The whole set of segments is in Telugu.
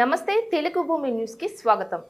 నమస్తే తెలుగు భూమి న్యూస్ కి స్వాగతం।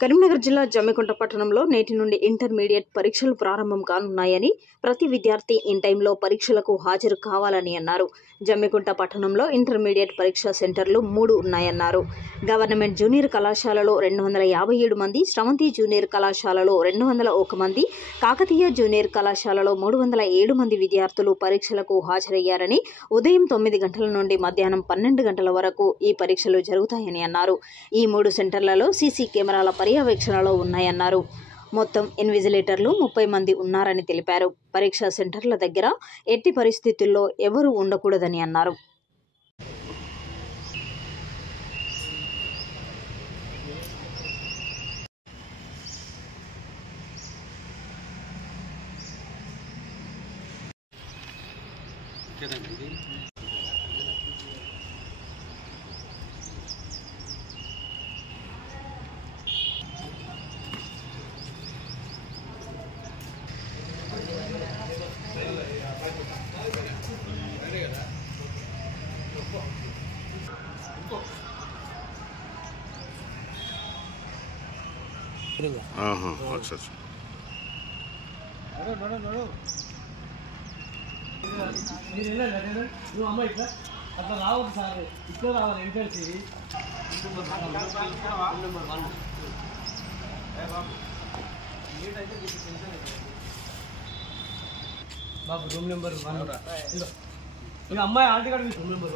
కరీంనగర్ జిల్లా జమ్మికుంట పట్టణంలో నేటి నుండి ఇంటర్మీడియట్ పరీక్షలు ప్రారంభం కానున్నాయని ప్రతి విద్యార్థి ఇన్ టైంలో పరీక్షలకు హాజరు కావాలని అన్నారు। జమ్మికుంట పట్టణంలో ఇంటర్మీడియట్ పరీక్షా సెంటర్లు 3 ఉన్నాయన్నారు। గవర్నమెంట్ జూనియర్ కళాశాలలో 257 మంది, స్రవంతి జూనియర్ కళాశాలలో 201 మంది, కాకతీయ జూనియర్ కళాశాలలో 307 మంది విద్యార్థులు పరీక్షలకు హాజరయ్యారని, ఉదయం 9 గంటల నుండి మధ్యాహ్నం 12 గంటల వరకు ఈ పరీక్షలు జరుగుతాయని అన్నారు। ఈ 3 సెంటర్లలో సీసీ కెమెరాల పర్యవేక్షణలో ఉన్నాయన్నారు। మొత్తం ఇన్విజిలేటర్లు 30 మంది ఉన్నారని తెలిపారు। పరీక్షా సెంటర్ల దగ్గర ఎట్టి పరిస్థితుల్లో ఎవరూ ఉండకూడదని అన్నారు। अच्छा अच्छा బాబు రూమ్ నెంబర్ 1 అమ్మాయి ఆంటీ గారు రూమ్ నెంబర్